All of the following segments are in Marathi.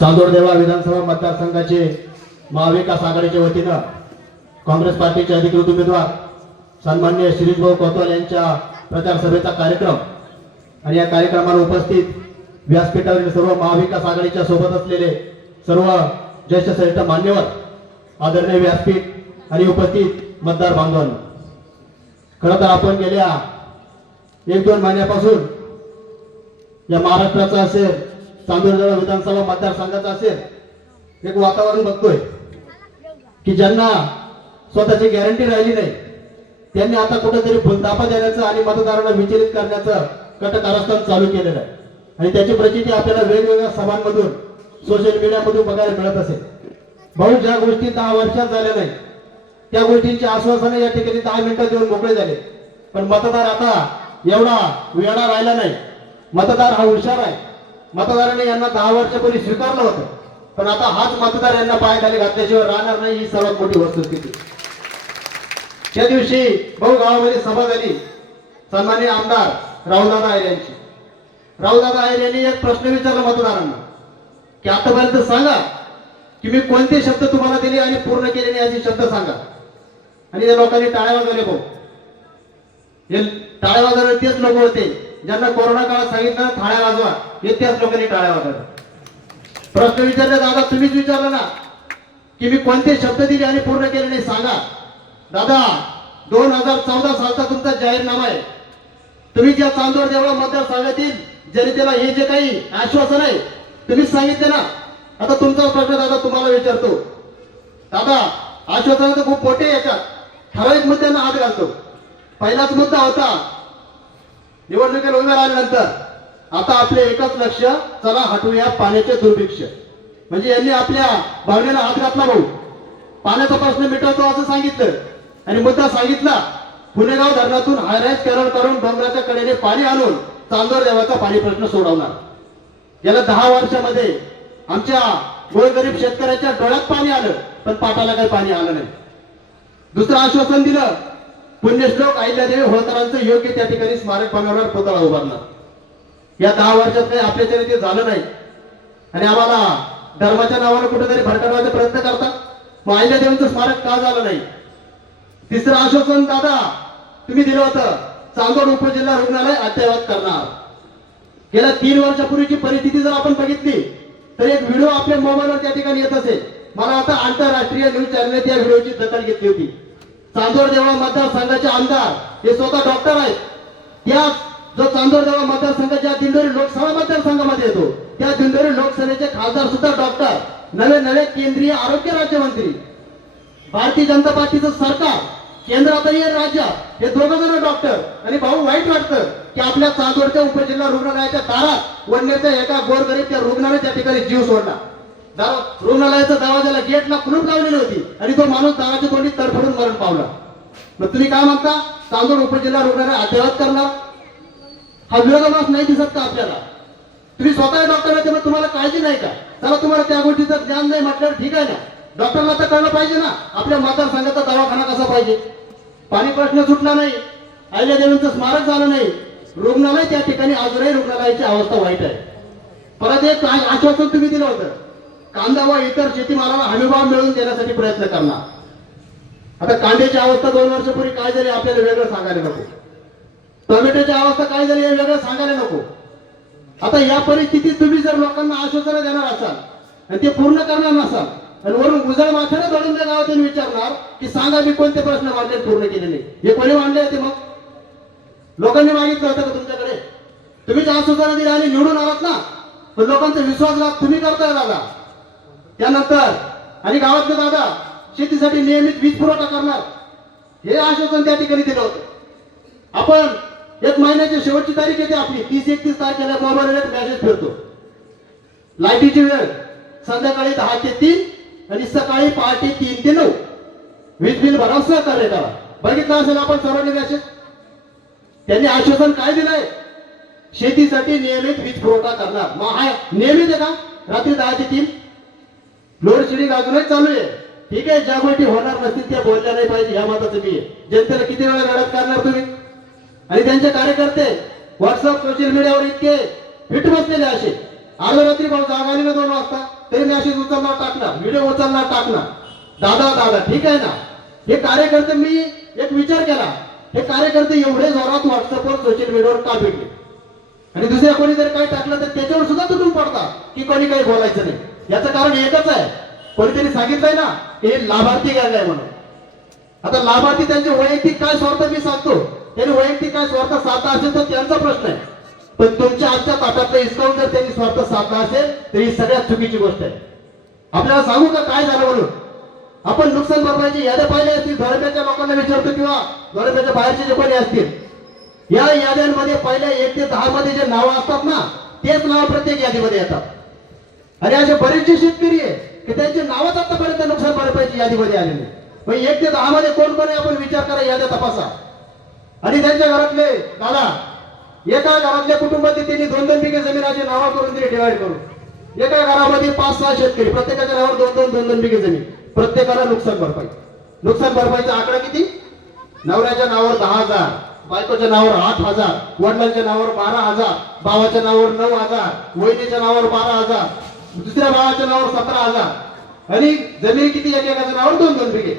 चांदोरदेवा विधानसभा मतदारसंघाचे महाविकास आघाडीच्या वतीनं काँग्रेस पार्टीचे अधिकृत उमेदवार सन्माननीय शिरीष भाऊ कोतवाल यांच्या प्रचार सभेचा कार्यक्रम आणि या कार्यक्रमाला उपस्थित व्यासपीठावरील सर्व महाविकास आघाडीच्या सोबत असलेले सर्व ज्येष्ठ श्रेष्ठ मान्यवर, आदरणीय व्यासपीठ आणि उपस्थित मतदार बांधवांनो, खरं तर आपण गेल्या 1-2 महिन्यापासून या महाराष्ट्राचा असेल, चांदोरदेवा विधानसभा मतदारसंघाचा असेल, एक वातावरण बघतोय की ज्यांना स्वतःची गॅरंटी राहिली नाही त्यांनी आता कुठेतरी फुलतापा देण्याचं आणि मतदारांना विचलित करण्याचं कटकारस्थान चालू केलेलं आहे. आणि त्याची प्रचिती आपल्याला वेगवेगळ्या सभांमधून, सोशल मीडियामधून बघायला मिळत असेल. भाऊ, ज्या गोष्टी 10 वर्षात झाल्या नाही त्या गोष्टींची आश्वासनं या ठिकाणी 10 मिनिटात देऊन मोकळे झाले. पण मतदार आता एवढा वेळा राहिला नाही. मतदार हा हुशार आहे. मतदारांनी यांना 10 वर्षापूर्वी स्वीकारलं होतं, पण आता हाच मतदार यांना पायाखाली घातल्याशिवाय राहणार नाही, ही सर्वात मोठी वस्तुस्थिती. त्या दिवशी भाऊ गावामध्ये सभा झाली सन्माननीय आमदार रावदादा आहेर यांची. रावदादा आहेर यांनी एक प्रश्न विचारला मतदारांना की आतापर्यंत सांगा की मी कोणते शब्द तुम्हाला दिले आणि पूर्ण केले नाही असे शब्द सांगा. आणि त्या लोकांनी टाळ्या वाजवल्या. भाऊ, हे टाळ्या वाजवणारे तेच लोक होते ज्यांना कोरोना काळात सांगितलं थाळ्या वाजवा, हे त्याच लोकांनी टाळ्या वाजवल्या. प्रश्न विचारले, दादा तुम्हीच विचारलं ना की मी कोणते शब्द दिले आणि पूर्ण केले नाही सांगा. दादा, 2014 सालचा तुमचा जाहीरनामा आहे. तुम्ही ज्या चांदोरदेवा मतदारसंघातील जनतेला हे जे काही आश्वासन आहे तुम्हीच सांगितले ना. आता तुमचा प्रश्न दादा तुम्हाला विचारतो. दादा, आश्वासन तर खूप मोठे याच्यात ठराविक मुद्द्यांना हात घालतो. पहिलाच मुद्दा होता निवडणुकीला उभे राहिल्यानंतर आता आपले एकच लक्ष, चला हटवूया पाण्याचे दुर्भिक्ष. म्हणजे यांनी आपल्या भावनेला हात घातला. भाऊ, पाण्याचा प्रश्न मिटवतो असं सांगितलं आणि मुद्दा सांगितला पुणेगाव धरणातून हायराईज करण करून डोंगराच्या कडेने पाणी आणून चांदोरदेवाचा पाणी प्रश्न सोडवणार. गेल्या 10 वर्षामध्ये आमच्या गोरगरीब शेतकऱ्याच्या डोळ्यात पाणी आलं पण पाटाला काही पाणी आलं नाही. दुसरं आश्वासन दिलं, पुण्यश्लोक अहिल्यादेवी होळकरांचं योग्य त्या ठिकाणी स्मारक बनवणार, पुतळा उभारणार. या 10 वर्षात काही आपल्याच्याने ते झालं नाही आणि आम्हाला धर्माच्या नावानं कुठेतरी भरकटवायचा प्रयत्न करतात. मग अहिल्यादेवींचं स्मारक का झालं नाही? तिसरं आश्वासन दादा तुम्ही दिलं होतं, चांदोड उपजिल्हा रुग्णालय अद्ययावत करणार. गेल्या 3 वर्षापूर्वीची परिस्थिती जर आपण बघितली तर एक व्हिडिओ आपल्या मोबाईलवर त्या ठिकाणी येत असेल. मला आता आंतरराष्ट्रीय न्यूज चॅनलने त्या व्हिडिओची दखल घेतली होती. चांदोरदेवा मतदारसंघाचे आमदार हे स्वतः डॉक्टर आहेत. त्या जो चांदोरदेवा मतदारसंघाच्या दिंडोरी लोकसभा मतदारसंघामध्ये येतो त्या दिंडोरी लोकसभेचे खासदार सुद्धा डॉक्टर, नवे केंद्रीय आरोग्य राज्यमंत्री, भारतीय जनता पार्टीचं सरकार केंद्रातही राज्यात, हे 2 जण डॉक्टर. आणि भाऊ, वाईट वाटतं की आपल्या चांदोडच्या उपजिल्हा रुग्णालयाच्या दारात वन्याच्या एका गोरगरीब त्या रुग्णाने त्या ठिकाणी जीव सोडला. रुग्णालयाच्या दरवाजाला गेटला कुलूप लावलेली होती आणि तो माणूस दाराच्या तोंडी तडफडून मरण पावला. मग तुम्ही काय म्हणता, चांदोड उपजिल्हा रुग्णालय अद्ययावत करणार? हा विरोधाभास नाही दिसत का आपल्याला? तुम्ही स्वतः डॉक्टर आहे, मग तुम्हाला काळजी नाही का? चला, तुम्हाला त्या गोष्टीचं ज्ञान नाही म्हटल्यावर ठीक आहे ना, डॉक्टरला तर कळलं पाहिजे ना आपल्या मतदारसंघाचा दवाखाना कसा पाहिजे. पाणी प्रश्न सुटला नाही, अहिल्यादेवींचं स्मारक झालं नाही, रुग्णालय त्या ठिकाणी अजूनही रुग्णालयाची अवस्था वाईट आहे. परत एक आश्वासन तुम्ही दिलं होतं, कांदा व इतर शेतीमालाला हमीभाव मिळवून देण्यासाठी प्रयत्न करणार. आता कांद्याची अवस्था 2 वर्षापूर्वी काय झाली आपल्याला वेगळं सांगायला नको. टोमॅटोची अवस्था काय झाली हे वेगळं सांगायला नको. आता या परिस्थितीत तुम्ही जर लोकांना आश्वासनं देणार असाल आणि ते पूर्ण करणार नसाल आणि वरून उजळ माथ्याने दळून त्या गावातून विचारणार की सांगा मी कोणते प्रश्न मांडले पूर्ण केले नाही, हे कोणी मांडले होते? मग लोकांनी मागितलं होतं का तुमच्याकडे? तुम्ही आश्वासनं दिली आणि निवडून आलात ना, पण लोकांचा विश्वासघात तुम्ही करताय दादा. त्यानंतर आणि गावातले दादा शेतीसाठी नियमित वीज पुरवठा करणार, हे आश्वासन त्या ठिकाणी दिलं होतं. आपण 1 महिन्याची शेवटची तारीख येते आपली 30-31 तारखेला मोबाईलवर एक मेसेज फिरतो, लाईटीची वेळ संध्याकाळी 10 ते 3 आणि सकाळी पहाटे 3 ते 9, वीज बिल भरा, सहकार्य करा. बघितलं असेल आपण सर्वांनी मेसेज. त्यांनी आश्वासन काय दिलंय? शेतीसाठी नियमित वीज पुरवठा करणार. मग हा नियमित आहे का? रात्री 10 ते 3 लोड शेडिंग अजूनही चालू आहे. ठीक आहे, ज्या गोष्टी होणार नसतील त्या बोलल्या नाही पाहिजे, ह्या मताचं मी आहे. जनतेला किती वेळा लढत करणार तुम्ही? आणि त्यांचे कार्यकर्ते व्हॉट्सअप सोशल मीडियावर इतके फिट बसलेले असे, आज रात्री जाग आली ना 2 वाजता तरी मेसेज उचलणार टाकणार, व्हिडिओ उचलणार टाकणार, दादा दादा ठीक आहे ना. हे कार्यकर्ते, मी एक विचार केला, हे कार्यकर्ते एवढे जोरात व्हॉट्सअपवर सोशल मीडियावर का भेटले, आणि दुसऱ्या कोणी जर काही टाकलं तर त्याच्यावर सुद्धा तुटून पडतात की कोणी काही बोलायचं नाही. याचं कारण एकच आहे, कोणीतरी सांगितलंय ना की हे लाभार्थी गँग आहे म्हणून. आता लाभार्थी त्यांचे वैयक्तिक काय स्वार्थ मी सांगतो, त्यांनी वैयक्तिक काय स्वार्थ साधला असेल तर त्यांचा प्रश्न आहे, पण तुमच्या आजच्या ताटातलं हिसकावून जर त्यांनी स्वार्थ साधला असेल तर ही सगळ्यात चुकीची गोष्ट आहे. आपल्याला सांगू का काय झालं म्हणून? आपण नुकसान भरपाईची याद्या पाहिल्या असतील, धोरणाच्या लोकांना विचारतो किंवा धोरणाच्या बाहेरचे जे कोणी असतील, या याद्यांमध्ये पहिल्या 1 ते 10 मध्ये जे नावं असतात ना, तेच नाव प्रत्येक यादीमध्ये येतात. आणि असे बरेचसे शेतकरी आहे की त्यांचे नावच आतापर्यंत नुकसान भरपाईची यादीमध्ये आलेले. मग 1 ते 10 मध्ये कोण कोण आहे आपण विचार करा, याद्या तपासा. आणि त्यांच्या घरातले दादा, एका घरातल्या कुटुंबातील त्यांनी 2-2 बिघे जमीनाची नावं करून दिली डिवाइड करून. एका घरामध्ये 5-6 शेतकरी, प्रत्येकाच्या नावावर 2-2 बिघे जमीन, प्रत्येकाला नुकसान भरपाई. नुकसान भरपाईचा आकडा किती? नवऱ्याच्या नावावर 10,000, बायकोच्या नावावर 8,000, वडिलांच्या नावावर 12,000, भावाच्या नावावर 9,000, वहिनीच्या नावावर 12,000, दुसऱ्या भावाच्या नावावर 17,000, आणि जमीन किती? एकेकाच्या नावावर 2-2 बिघे.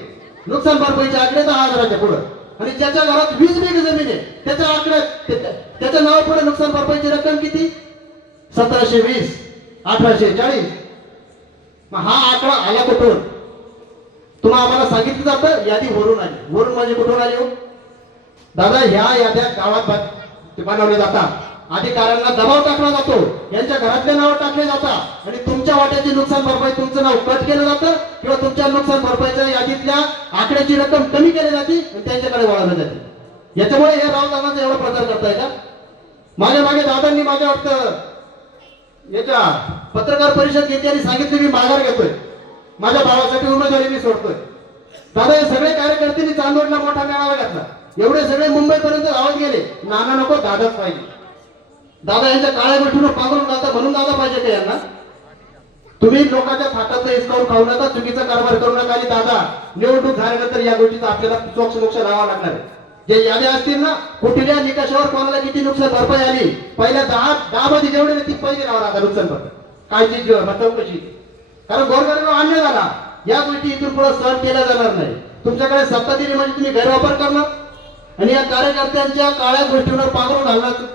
नुकसान भरपाईचे आकडे 10,000च्या पुढे. आणि ज्याच्या घरात 20 बिघे जमीन आहे त्याच्या आकड्यात, त्याच्या नावा पुढे नुकसान भरपाईची रक्कम किती? 1720, 1840. मग हा आकडा आला कुठून? तुम्हाला आम्हाला सांगितलं जातं यादी वरून आली. वरून म्हणजे कुठून आली हो दादा? ह्या याद्या गावात बनवल्या जातात, अधिकाऱ्यांना दबाव टाकला जातो, यांच्या घरातले नाव टाकले जातात, आणि तुमच्या वाट्याची नुकसान भरपाई तुमचं नाव कट केलं जातं किंवा तुमच्या नुकसान भरपाईच्या यादीतल्या आकड्याची रक्कम कमी केली जाते आणि त्यांच्याकडे वळवली जाते. याच्यामुळे हे राव दादांचा एवढा प्रचार करताय का? मागे मागे दादांनी माझ्या वाटतं याच्या पत्रकार परिषद घेतली आणि सांगितले मी माघार घेतोय, माझ्या भावासाठी उमेदवारी मी सोडतोय. दादा हे सगळे कार्यकर्त्यांनी चांदोडला मोठा मेळावा घातला, एवढे सगळे मुंबईपर्यंत धावत गेले. नाना नको, दादाच पाहिजे. दादा यांच्या काळ्या गोष्टीवर पांघरून घालता म्हणून दादा पाहिजे का यांना? तुम्ही लोकांच्या थाटाचं हिसकावून खाऊ नका, चुकीचा कारभार करू नका. आणि दादा निवडणूक झाल्यानंतर या गोष्टीचा आपल्याला चोख मोक्ष लावावा लागणार आहे. जे याद्या असतील ना, कुठल्या निकषावर कोणाला किती नुकसान भरपाई आली, पहिल्या 10 मध्ये जेवढे ती पहिले लावा आता नुकसान भरपाई काळजी चौकशी. कारण गोरगरिबांना अन्याय झाला, या गोष्टी इथून पुढे सहन केल्या जाणार नाही. तुमच्याकडे सत्ता दिली म्हणजे तुम्ही गैरवापर करणार आणि या कार्यकर्त्यांच्या काळ्या गोष्टींवर पांघरून घालणार.